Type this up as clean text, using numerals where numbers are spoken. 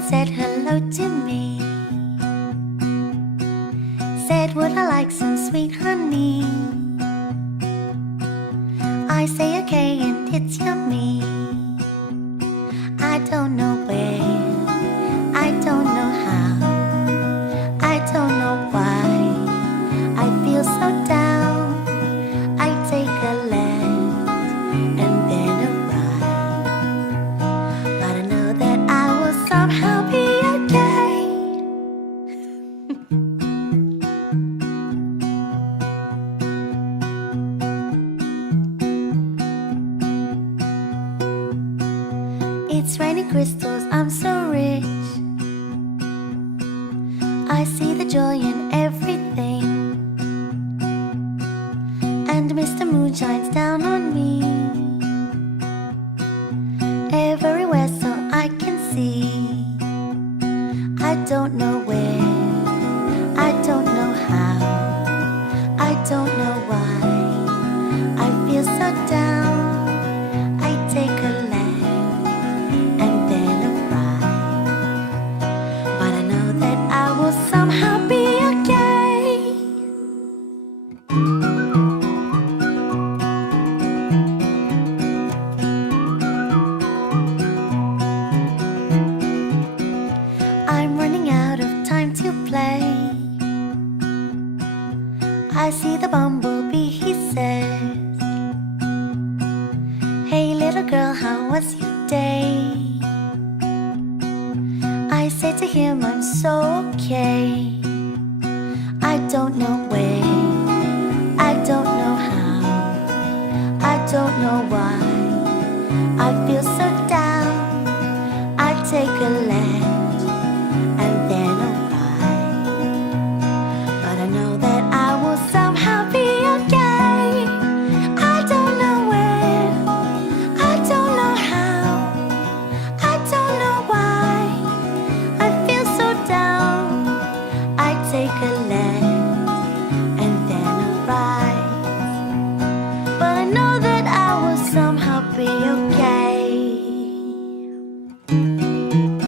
and said hello to me. Said would I like some sweet honey. I say okay and it's yummy. I don't know where, I don't know how, I don't know why I feel so down. I take a left and then a right, but I know that I will somehow be okay. It's raining crystals, I'm so rich. I see the joy in everything, and Mr. Moon shines down on me everywhere so I can see. I don't know where, I don't know how, I don't know why I feel so down. I take a left and then a right, but I know that I will somehow be okay. I'm running out of time to play. I see the bumblebee, he says, hey little girl, how was your day? I say to him, I'm so okay. I don't know where, I don't know how, I don't know why I feel so down. I take a left and then a right, but I know that I will somehow be okay. I don't know where, I don't know how, I don't know why I feel so down. I take a left